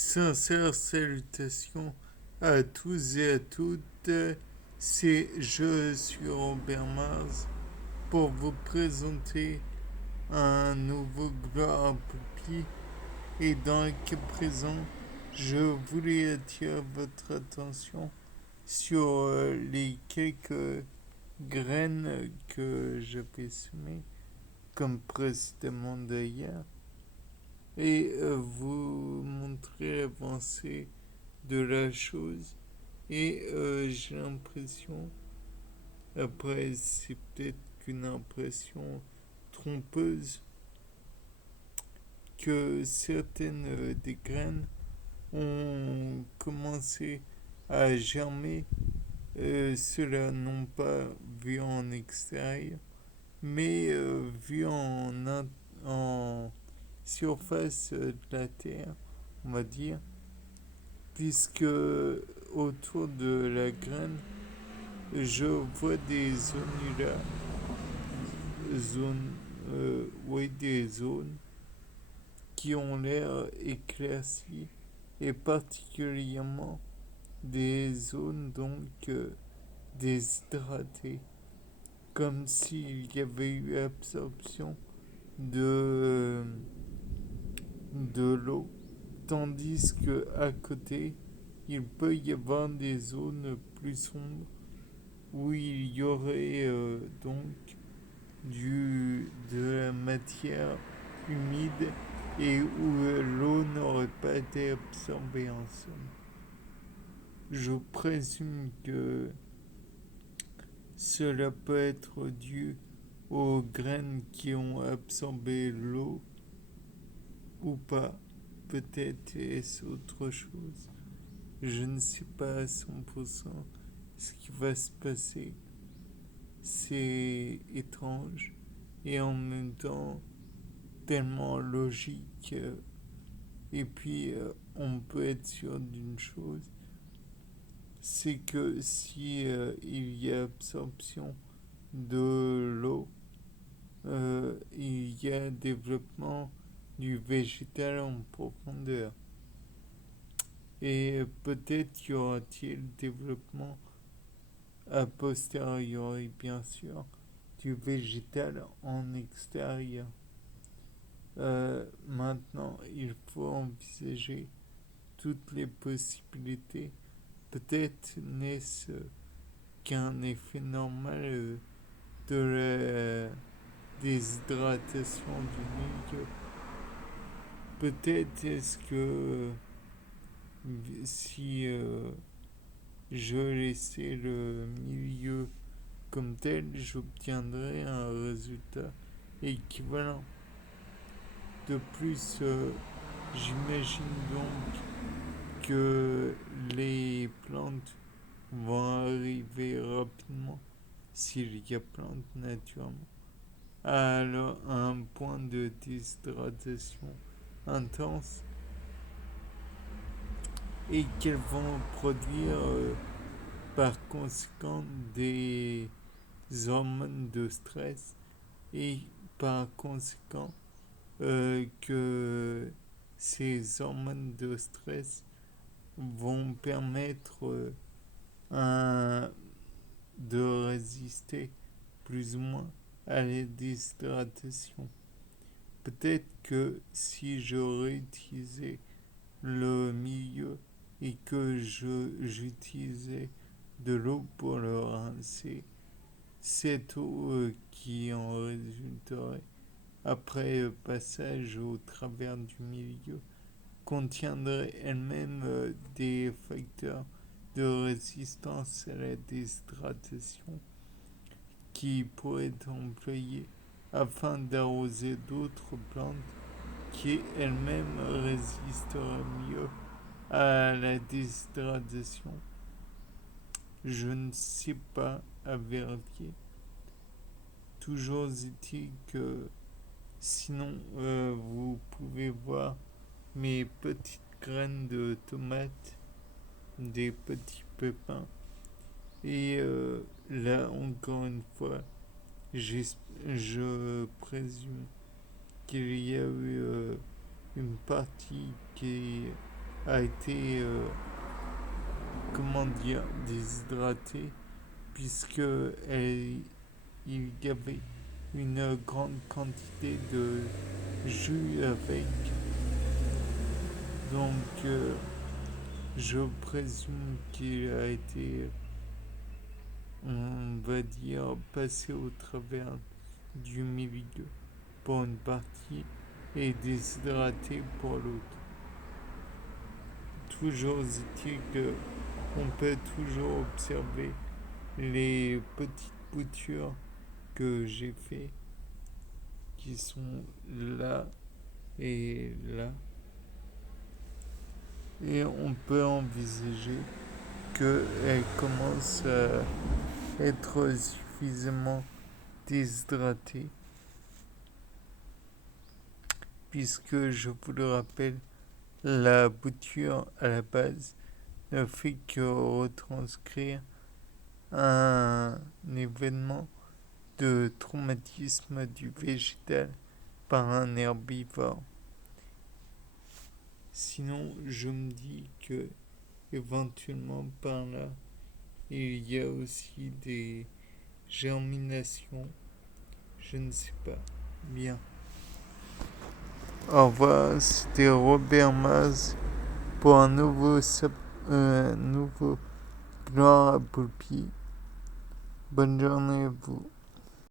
Sincères salutations à tous et à toutes. Je suis Robert Mars pour vous présenter un nouveau Gloire à Poupie. Et dans le cas présent, je voulais attirer votre attention sur les quelques graines que j'avais semées, comme précédemment d'ailleurs, et vous montrer l'avancée de la chose. Et j'ai l'impression, après c'est peut-être qu'une impression trompeuse, que certaines des graines ont commencé à germer, cela non pas vu en extérieur, mais vu en surface de la Terre, on va dire, puisque autour de la graine, je vois des zonulars, zones, oui, des zones qui ont l'air éclaircies et particulièrement des zones donc déshydratées, comme s'il y avait eu absorption de, de l'eau, tandis que à côté, il peut y avoir des zones plus sombres où il y aurait donc de la matière humide et où l'eau n'aurait pas été absorbée en somme. Je présume que cela peut être dû aux graines qui ont absorbé l'eau ou pas. Peut-être est-ce autre chose. Je ne sais pas à 100% ce qui va se passer. C'est étrange et en même temps tellement logique. Et puis on peut être sûr d'une chose, c'est que si il y a absorption de l'eau, il y a développement du végétal en profondeur. Et peut-être y aura-t-il développement a posteriori, bien sûr, du végétal en extérieur. Maintenant, il faut envisager toutes les possibilités. Peut-être n'est-ce qu'un effet normal de la déshydratation du milieu. Peut-être est-ce que si je laissais le milieu comme tel, j'obtiendrais un résultat équivalent. De plus, j'imagine donc que les plantes vont arriver rapidement, s'il y a plantes naturellement, à un point de déshydratation intense et qu'elles vont produire par conséquent des hormones de stress et par conséquent que ces hormones de stress vont permettre de résister plus ou moins à la déshydratation. Peut-être que si j'aurais utilisé le milieu et que j'utilisais de l'eau pour le rincer, cette eau qui en résulterait après passage au travers du milieu contiendrait elle-même des facteurs de résistance à la déshydratation qui pourraient être employés afin d'arroser d'autres plantes qui elles-mêmes résisteraient mieux à la déshydratation. Je ne sais pas à vérifier. Toujours est-il que sinon vous pouvez voir mes petites graines de tomates, des petits pépins. Et là, encore une fois, je présume qu'il y a eu une partie qui a été, comment dire, déshydratée, puisque il y avait une grande quantité de jus avec. Donc, je présume qu'il a été, on va dire, passé au travers du milieu pour une partie et déshydraté pour l'autre. Toujours est-il que on peut toujours observer les petites boutures que j'ai fait qui sont là et là. Et on peut envisager qu'elle commence à être suffisamment déshydratée, puisque je vous le rappelle, la bouture à la base ne fait que retranscrire un événement de traumatisme du végétal par un herbivore. Sinon, je me dis que éventuellement par là, il y a aussi des germinations. Je ne sais pas. Bien. Au revoir, c'était Robert Maz pour un nouveau Gloire à Poulpi. Bonne journée à vous.